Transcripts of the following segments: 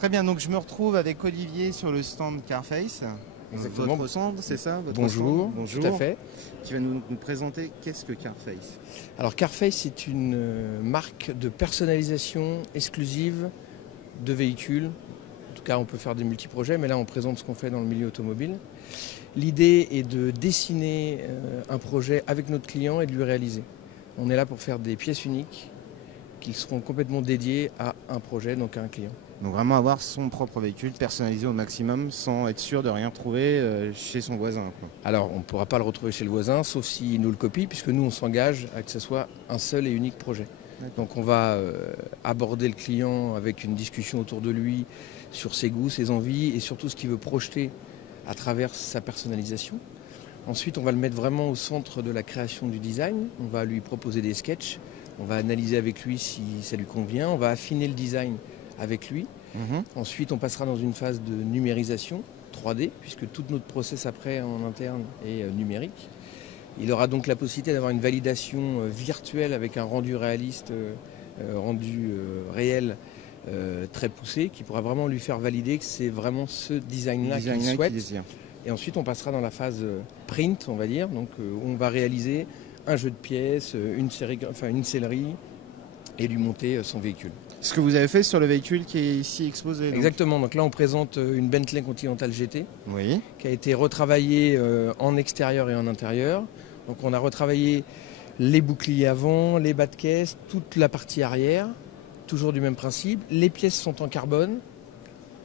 Très bien, donc je me retrouve avec Olivier sur le stand Carface. Exactement. Votre stand, c'est ça votre Bonjour, stand Bonjour, tout à fait. Tu vas nous présenter qu'est-ce que Carface. Alors Carface, c'est une marque de personnalisation exclusive de véhicules. En tout cas, on peut faire des multi-projets, mais là, on présente ce qu'on fait dans le milieu automobile. L'idée est de dessiner un projet avec notre client et de lui réaliser. On est là pour faire des pièces uniques qui seront complètement dédiées à un projet, donc à un client. Donc vraiment avoir son propre véhicule personnalisé au maximum sans être sûr de rien retrouver chez son voisin, quoi. Alors, on ne pourra pas le retrouver chez le voisin, sauf s'il nous le copie, puisque nous, on s'engage à que ce soit un seul et unique projet. Donc on va aborder le client avec une discussion autour de lui sur ses goûts, ses envies et surtout ce qu'il veut projeter à travers sa personnalisation. Ensuite, on va le mettre vraiment au centre de la création du design. On va lui proposer des sketchs, on va analyser avec lui si ça lui convient, on va affiner le design avec lui. Ensuite, on passera dans une phase de numérisation 3D, puisque tout notre process après en interne est numérique. Il aura donc la possibilité d'avoir une validation virtuelle avec un rendu réaliste, rendu réel très poussé, qui pourra vraiment lui faire valider que c'est vraiment ce design-là qu'il souhaite. Et ensuite, on passera dans la phase print, on va dire, donc où on va réaliser un jeu de pièces, une sellerie, et lui monter son véhicule. Ce que vous avez fait sur le véhicule qui est ici exposé. Donc. Exactement, donc là on présente une Bentley Continental GT, oui, qui a été retravaillée en extérieur et en intérieur. Donc on a retravaillé les boucliers avant, les bas de caisse, toute la partie arrière, toujours du même principe. Les pièces sont en carbone.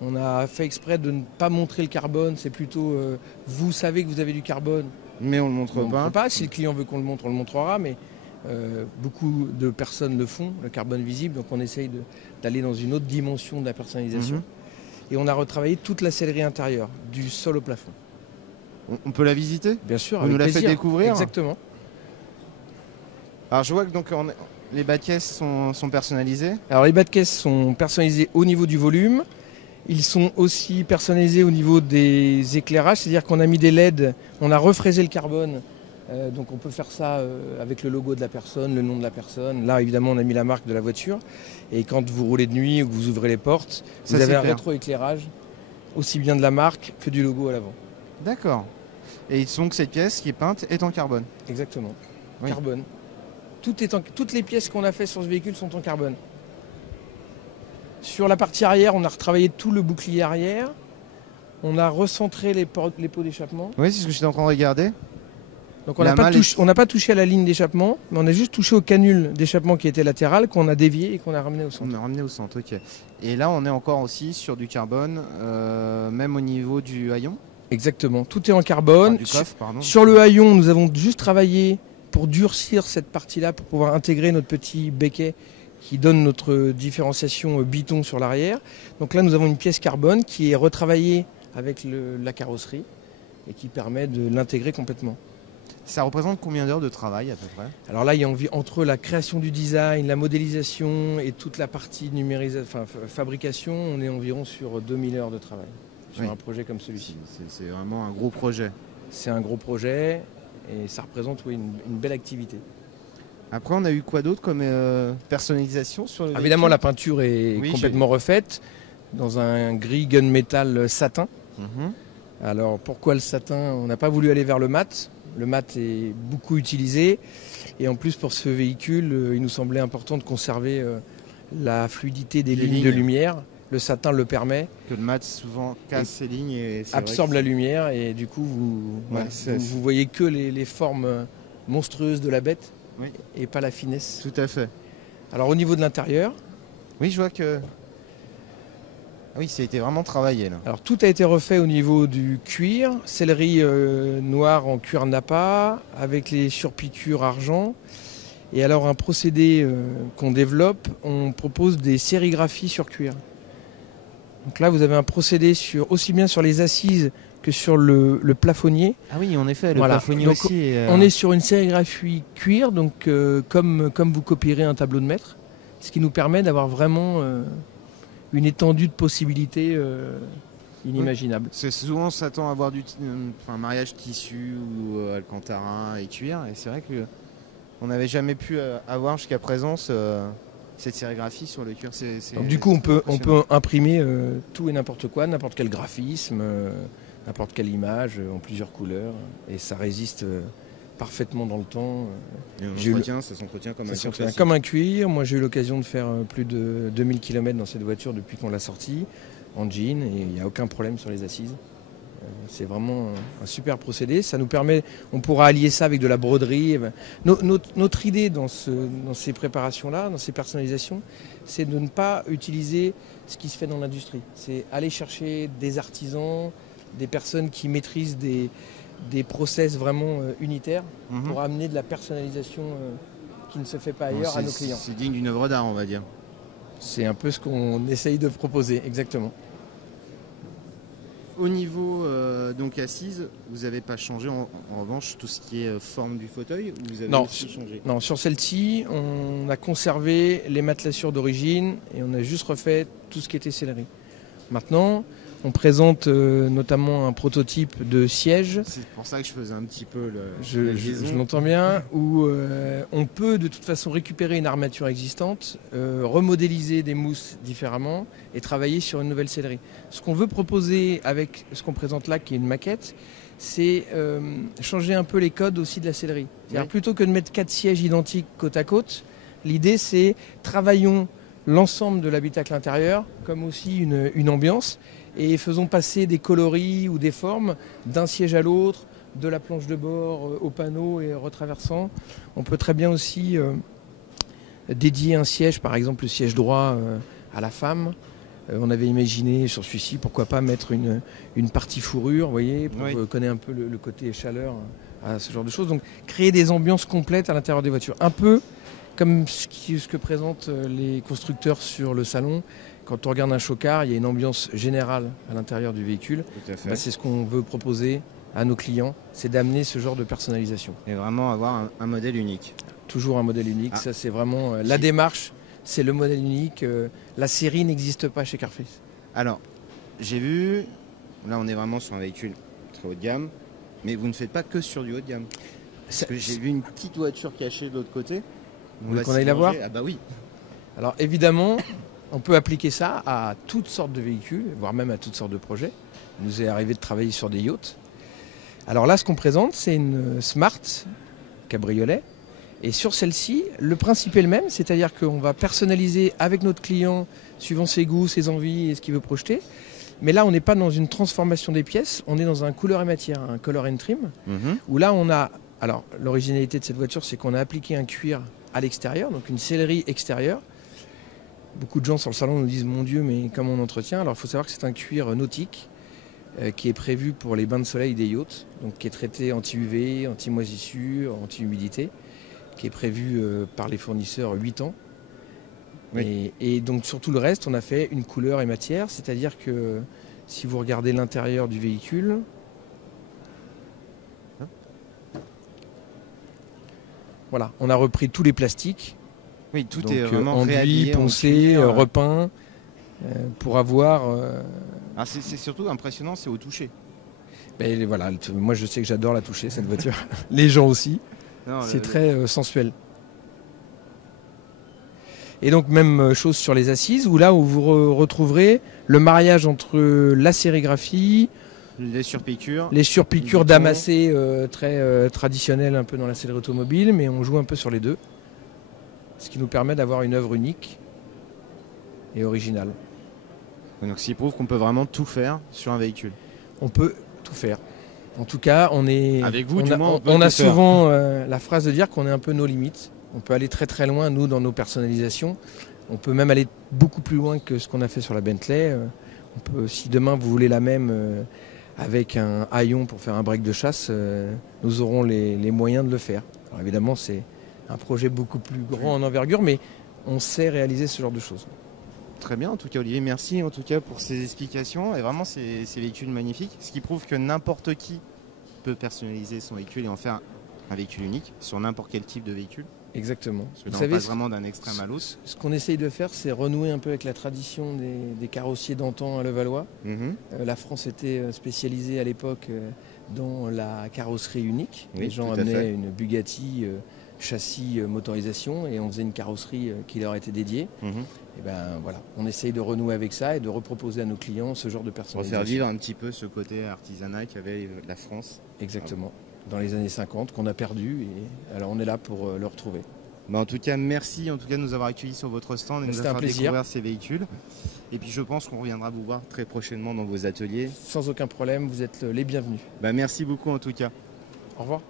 On a fait exprès de ne pas montrer le carbone, c'est plutôt vous savez que vous avez du carbone. Mais on ne le montre pas. Si le client veut qu'on le montre, on le montrera, mais beaucoup de personnes le font, le carbone visible, donc on essaye d'aller dans une autre dimension de la personnalisation. Et on a retravaillé toute la sellerie intérieure, du sol au plafond. On peut la visiter? Bien sûr, on nous l'a fait découvrir. Exactement. Alors je vois que donc, les bas de caisse sont personnalisés. Alors les bas de caisse sont personnalisés au niveau du volume. Ils sont aussi personnalisés au niveau des éclairages, c'est-à-dire qu'on a mis des LED, on a refraisé le carbone. Donc on peut faire ça avec le logo de la personne, le nom de la personne. Là évidemment on a mis la marque de la voiture. Et quand vous roulez de nuit ou que vous ouvrez les portes, vous avez un rétro-éclairage, aussi bien de la marque que du logo à l'avant. D'accord. Et donc cette pièce qui est peinte est en carbone. Exactement. Oui. Carbone. Toutes les pièces qu'on a faites sur ce véhicule sont en carbone. Sur la partie arrière, on a retravaillé tout le bouclier arrière. On a recentré les pots d'échappement. Oui, c'est ce que j'étais en train de regarder. Donc on n'a pas touché à la ligne d'échappement, mais on a juste touché au canule d'échappement qui était latéral, qu'on a dévié et qu'on a ramené au centre. On a ramené au centre, ok. Et là, on est encore aussi sur du carbone, même au niveau du haillon. Exactement, tout est en carbone. Enfin, du coffre, pardon. Sur le haillon, nous avons juste travaillé pour durcir cette partie-là, pour pouvoir intégrer notre petit becquet qui donne notre différenciation biton sur l'arrière. Donc là, nous avons une pièce carbone qui est retravaillée avec la carrosserie et qui permet de l'intégrer complètement. Ça représente combien d'heures de travail à peu près? Alors là, il y a entre la création du design, la modélisation et toute la partie fabrication, on est environ sur 2000 heures de travail sur un projet comme celui-ci. C'est vraiment un gros projet. C'est un gros projet et ça représente une belle activité. Après, on a eu quoi d'autre comme personnalisation sur le véhicule? Évidemment, la peinture est complètement refaite dans un gris gunmetal satin. Alors pourquoi le satin? On n'a pas voulu aller vers le mat. Le mat est beaucoup utilisé et en plus pour ce véhicule, il nous semblait important de conserver la fluidité des lignes de lumière. Le satin le permet. Que le mat souvent casse ses lignes et absorbe la lumière et du coup vous voyez que les formes monstrueuses de la bête et pas la finesse. Tout à fait. Alors au niveau de l'intérieur. Oui, je vois que... Ah oui, ça a été vraiment travaillé là. Alors tout a été refait au niveau du cuir, sellerie noire en cuir napa avec les surpiqûres argent. Et alors un procédé qu'on développe, on propose des sérigraphies sur cuir. Donc là vous avez un procédé aussi bien sur les assises que sur le plafonnier. Ah oui, en effet, le plafonnier donc, aussi. On est sur une sérigraphie cuir, donc comme vous copierez un tableau de maître, ce qui nous permet d'avoir vraiment une étendue de possibilités inimaginable. C'est souvent on s'attend à avoir un mariage tissu ou alcantara et cuir, et c'est vrai que on n'avait jamais pu avoir jusqu'à présent cette sérigraphie sur le cuir. Donc, du coup, on peut imprimer tout et n'importe quoi, n'importe quel graphisme, n'importe quelle image en plusieurs couleurs, et ça résiste parfaitement dans le temps. Ça s'entretient comme un cuir. Comme un cuir. Moi, j'ai eu l'occasion de faire plus de 2000 km dans cette voiture depuis qu'on l'a sortie, en jean, et il n'y a aucun problème sur les assises. C'est vraiment un super procédé. Ça nous permet, on pourra allier ça avec de la broderie. Notre idée dans ces préparations-là, dans ces personnalisations, c'est de ne pas utiliser ce qui se fait dans l'industrie. C'est aller chercher des artisans, des personnes qui maîtrisent des process vraiment unitaires pour amener de la personnalisation qui ne se fait pas ailleurs à nos clients. C'est digne d'une œuvre d'art, on va dire. C'est un peu ce qu'on essaye de proposer, exactement. Au niveau donc assise, vous n'avez pas changé en revanche tout ce qui est forme du fauteuil, ou vous avez aussi changé? Non, sur celle-ci, on a conservé les matelassures d'origine et on a juste refait tout ce qui était sellerie. Maintenant, on présente notamment un prototype de siège. C'est pour ça que je faisais un petit peu je l'entends bien, où on peut de toute façon récupérer une armature existante, remodéliser des mousses différemment et travailler sur une nouvelle sellerie. Ce qu'on veut proposer avec ce qu'on présente là, qui est une maquette, c'est changer un peu les codes aussi de la sellerie. C'est-à-dire plutôt que de mettre 4 sièges identiques côte à côte, l'idée c'est travaillons l'ensemble de l'habitacle intérieur comme aussi une ambiance, et faisons passer des coloris ou des formes d'un siège à l'autre, de la planche de bord au panneau et retraversant. On peut très bien aussi dédier un siège, par exemple le siège droit à la femme. On avait imaginé sur celui-ci, pourquoi pas mettre une partie fourrure, vous voyez, pour connaître un peu le côté chaleur à ce genre de choses. Donc créer des ambiances complètes à l'intérieur des voitures. Un peu comme ce que présentent les constructeurs sur le salon. Quand on regarde un chocard, il y a une ambiance générale à l'intérieur du véhicule. C'est ce qu'on veut proposer à nos clients, c'est d'amener ce genre de personnalisation. Et vraiment avoir un modèle unique. Toujours un modèle unique, ça c'est vraiment la démarche, c'est le modèle unique. La série n'existe pas chez Carface. Alors, j'ai vu, là on est vraiment sur un véhicule très haut de gamme, mais vous ne faites pas que sur du haut de gamme. Parce que j'ai vu une petite voiture cachée de l'autre côté. Vous voulez qu'on aille la voir? Ah bah oui. Alors évidemment, on peut appliquer ça à toutes sortes de véhicules, voire même à toutes sortes de projets. Il nous est arrivé de travailler sur des yachts. Alors là, ce qu'on présente, c'est une Smart cabriolet. Et sur celle-ci, le principe est le même, c'est-à-dire qu'on va personnaliser avec notre client, suivant ses goûts, ses envies et ce qu'il veut projeter. Mais là, on n'est pas dans une transformation des pièces, on est dans un couleur et matière, un color and trim, où là, on a... Alors, l'originalité de cette voiture, c'est qu'on a appliqué un cuir à l'extérieur, donc une sellerie extérieure. Beaucoup de gens sur le salon nous disent « Mon Dieu, mais comment on entretient ?» Alors, il faut savoir que c'est un cuir nautique qui est prévu pour les bains de soleil des yachts, donc qui est traité anti-UV, anti-moisissure, anti-humidité, qui est prévu par les fournisseurs 8 ans. Oui. Et donc, sur tout le reste, on a fait une couleur et matière, c'est-à-dire que si vous regardez l'intérieur du véhicule, voilà, on a repris tous les plastiques. Oui, tout donc, est vraiment enduit, poncé, repeint, pour avoir... Ah, c'est surtout impressionnant, c'est au toucher. Ben, voilà, moi je sais que j'adore la toucher, cette voiture. Les gens aussi. C'est très sensuel. Et donc même chose sur les assises, où là où vous retrouverez le mariage entre la sérigraphie, les surpiqûres damassées très traditionnelles un peu dans la sellerie automobile, mais on joue un peu sur les deux. Ce qui nous permet d'avoir une œuvre unique et originale. Donc ça prouve qu'on peut vraiment tout faire sur un véhicule. On peut tout faire. En tout cas, on est... Avec vous, on a souvent la phrase de dire qu'on est un peu nos limites. On peut aller très très loin, nous, dans nos personnalisations. On peut même aller beaucoup plus loin que ce qu'on a fait sur la Bentley. On peut, si demain vous voulez la même avec un haillon pour faire un break de chasse, nous aurons les moyens de le faire. Alors évidemment, c'est un projet beaucoup plus grand en envergure, mais on sait réaliser ce genre de choses. Très bien, en tout cas Olivier, merci en tout cas pour ces explications et vraiment ces véhicules magnifiques, ce qui prouve que n'importe qui peut personnaliser son véhicule et en faire un véhicule unique sur n'importe quel type de véhicule. Exactement. Parce que on passe vraiment d'un extrême à l'autre. Ce qu'on essaye de faire, c'est renouer un peu avec la tradition des carrossiers d'antan à Levallois. La France était spécialisée à l'époque dans la carrosserie unique. Oui, les gens amenaient une Bugatti châssis motorisation et on faisait une carrosserie qui leur était dédiée. Et ben voilà, on essaye de renouer avec ça et de reproposer à nos clients ce genre de personnalisation. Refaire vivre un petit peu ce côté artisanat qu'avait la France. Exactement, dans les années 50 qu'on a perdu et alors on est là pour le retrouver. Bah en tout cas, merci de nous avoir accueillis sur votre stand et de nous avoir fait découvrir ces véhicules. Et puis je pense qu'on reviendra vous voir très prochainement dans vos ateliers. Sans aucun problème, vous êtes les bienvenus. Bah merci beaucoup en tout cas. Au revoir.